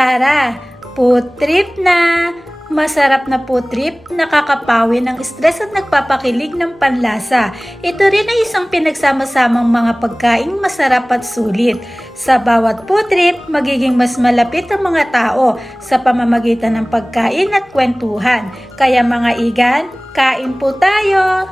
Tara, food trip na! Masarap na food trip, nakakapawi ng stress at nagpapakilig ng panlasa. Ito rin ay isang pinagsama-samang mga pagkaing masarap at sulit. Sa bawat food trip, magiging mas malapit ang mga tao sa pamamagitan ng pagkain at kwentuhan. Kaya mga igan, kain po tayo!